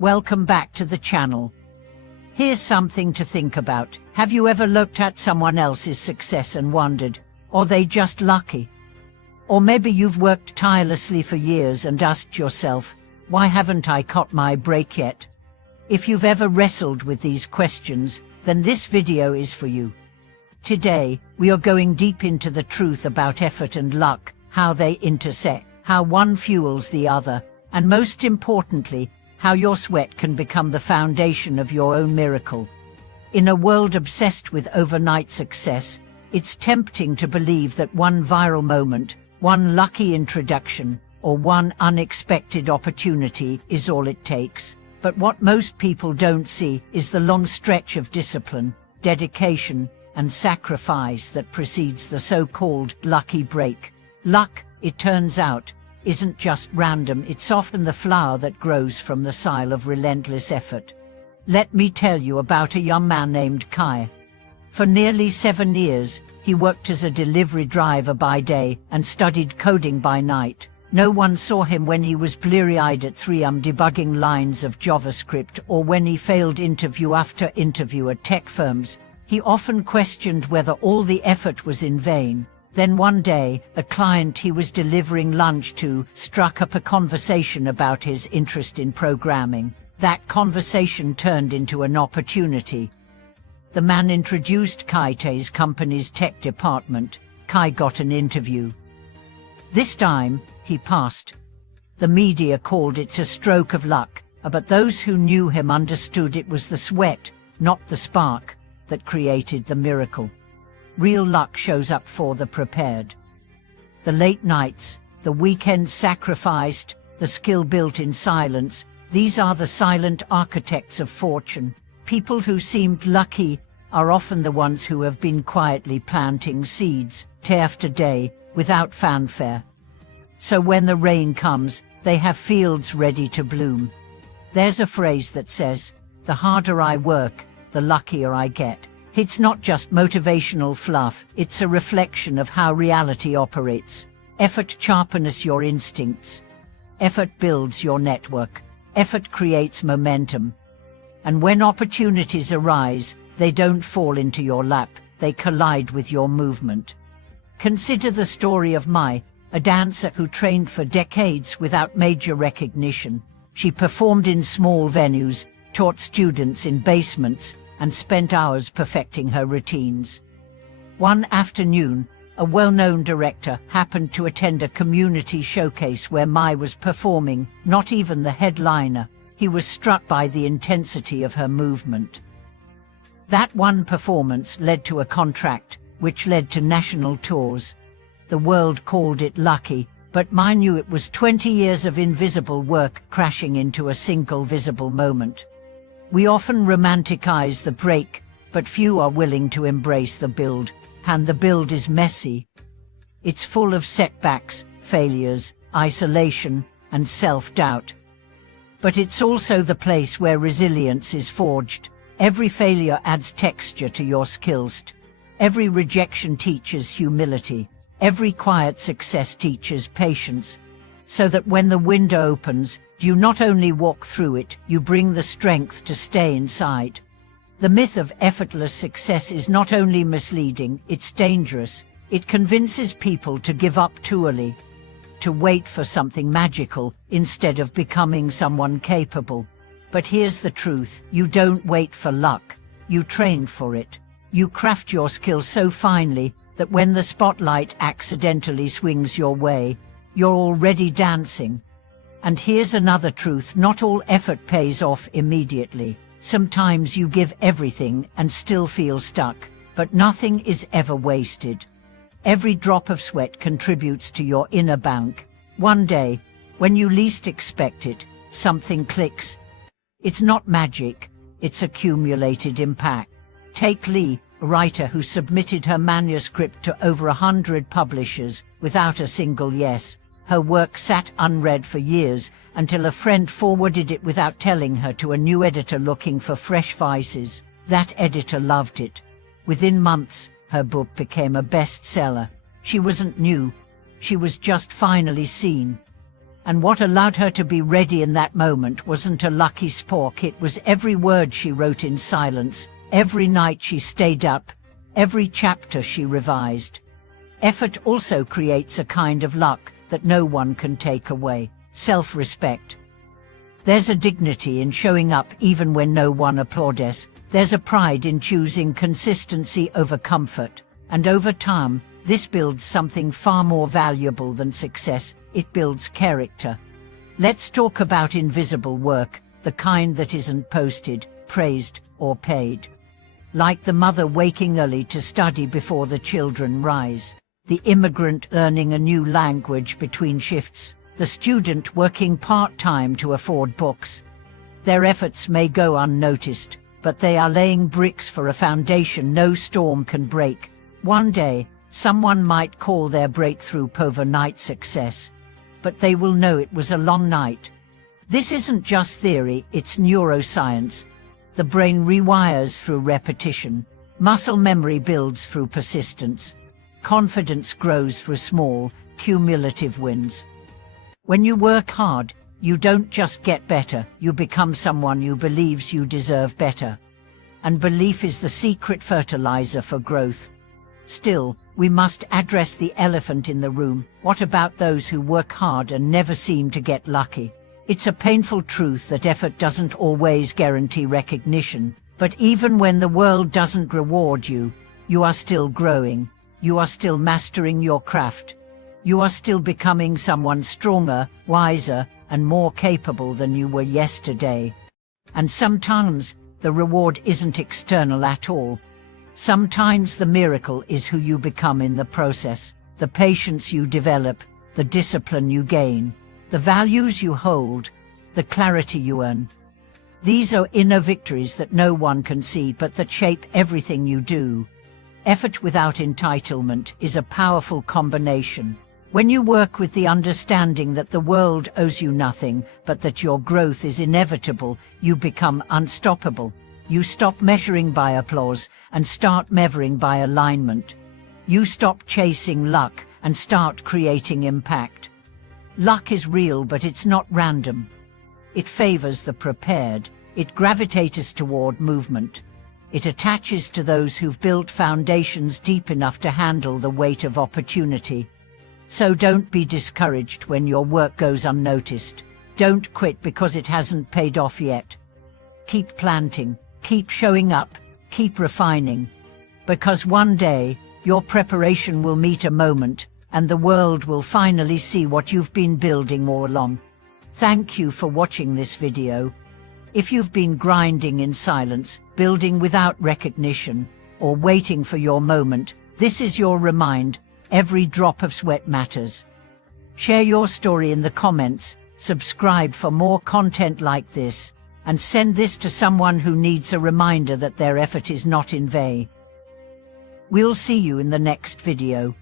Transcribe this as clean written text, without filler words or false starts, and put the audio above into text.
Welcome back to the channel. Here's something to think about. Have you ever looked at someone else's success and wondered, are they just lucky? Or maybe you've worked tirelessly for years and asked yourself, why haven't I caught my break yet? If you've ever wrestled with these questions, then this video is for you. Today, we are going deep into the truth about effort and luck, how they intersect, how one fuels the other, and most importantly, how your sweat can become the foundation of your own miracle. In a world obsessed with overnight success, it's tempting to believe that one viral moment, one lucky introduction, or one unexpected opportunity is all it takes. But what most people don't see is the long stretch of discipline, dedication, and sacrifice that precedes the so-called lucky break. Luck, it turns out, isn't just random, it's often the flower that grows from the soil of relentless effort. Let me tell you about a young man named Kai. For nearly 7 years, he worked as a delivery driver by day and studied coding by night. No one saw him when he was bleary-eyed at 3 a.m. debugging lines of JavaScript or when he failed interview after interview at tech firms. He often questioned whether all the effort was in vain. Then one day, a client he was delivering lunch to struck up a conversation about his interest in programming. That conversation turned into an opportunity. The man introduced Kai to his company's tech department. Kai got an interview. This time, he passed. The media called it a stroke of luck, but those who knew him understood it was the sweat, not the spark, that created the miracle. Real luck shows up for the prepared. The late nights, the weekends sacrificed, the skill built in silence, these are the silent architects of fortune. People who seemed lucky are often the ones who have been quietly planting seeds, day after day, without fanfare. So when the rain comes, they have fields ready to bloom. There's a phrase that says, the harder I work, the luckier I get. It's not just motivational fluff, it's a reflection of how reality operates. Effort sharpens your instincts. Effort builds your network. Effort creates momentum. And when opportunities arise, they don't fall into your lap, they collide with your movement. Consider the story of Mai, a dancer who trained for decades without major recognition. She performed in small venues, taught students in basements, and spent hours perfecting her routines. One afternoon, a well-known director happened to attend a community showcase where Mai was performing, not even the headliner. He was struck by the intensity of her movement. That one performance led to a contract, which led to national tours. The world called it lucky, but Mai knew it was 20 years of invisible work crashing into a single visible moment. We often romanticize the break, but few are willing to embrace the build, and the build is messy. It's full of setbacks, failures, isolation, and self-doubt. But it's also the place where resilience is forged. Every failure adds texture to your skills. Every rejection teaches humility. Every quiet success teaches patience. So that when the window opens, you not only walk through it, you bring the strength to stay inside. The myth of effortless success is not only misleading, it's dangerous. It convinces people to give up too early, to wait for something magical instead of becoming someone capable. But here's the truth, you don't wait for luck, you train for it. You craft your skill so finely that when the spotlight accidentally swings your way, you're already dancing. And here's another truth, not all effort pays off immediately. Sometimes you give everything and still feel stuck, but nothing is ever wasted. Every drop of sweat contributes to your inner bank. One day, when you least expect it, something clicks. It's not magic, it's accumulated impact. Take Lee, a writer who submitted her manuscript to over 100 publishers without a single yes. Her work sat unread for years until a friend forwarded it without telling her to a new editor looking for fresh voices. That editor loved it. Within months, her book became a bestseller. She wasn't new, she was just finally seen. And what allowed her to be ready in that moment wasn't a lucky spark, it was every word she wrote in silence, every night she stayed up, every chapter she revised. Effort also creates a kind of luck that no one can take away: self-respect. There's a dignity in showing up even when no one applauds. There's a pride in choosing consistency over comfort. And over time, this builds something far more valuable than success. It builds character. Let's talk about invisible work, the kind that isn't posted, praised, or paid. Like the mother waking early to study before the children rise, the immigrant learning a new language between shifts, the student working part-time to afford books. Their efforts may go unnoticed, but they are laying bricks for a foundation no storm can break. One day, someone might call their breakthrough overnight success, but they will know it was a long night. This isn't just theory, it's neuroscience. The brain rewires through repetition. Muscle memory builds through persistence. Confidence grows through small, cumulative wins. When you work hard, you don't just get better, you become someone who believes you deserve better. And belief is the secret fertilizer for growth. Still, we must address the elephant in the room. What about those who work hard and never seem to get lucky? It's a painful truth that effort doesn't always guarantee recognition, but even when the world doesn't reward you, you are still growing. You are still mastering your craft. You are still becoming someone stronger, wiser, and more capable than you were yesterday. And sometimes, the reward isn't external at all. Sometimes the miracle is who you become in the process, the patience you develop, the discipline you gain, the values you hold, the clarity you earn. These are inner victories that no one can see but that shape everything you do. Effort without entitlement is a powerful combination. When you work with the understanding that the world owes you nothing, but that your growth is inevitable, you become unstoppable. You stop measuring by applause and start measuring by alignment. You stop chasing luck and start creating impact. Luck is real, but it's not random. It favors the prepared. It gravitates toward movement. It attaches to those who've built foundations deep enough to handle the weight of opportunity. So don't be discouraged when your work goes unnoticed. Don't quit because it hasn't paid off yet. Keep planting, keep showing up, keep refining. Because one day, your preparation will meet a moment, and the world will finally see what you've been building all along. Thank you for watching this video. If you've been grinding in silence, building without recognition, or waiting for your moment, this is your reminder. Every drop of sweat matters. Share your story in the comments, subscribe for more content like this, and send this to someone who needs a reminder that their effort is not in vain. We'll see you in the next video.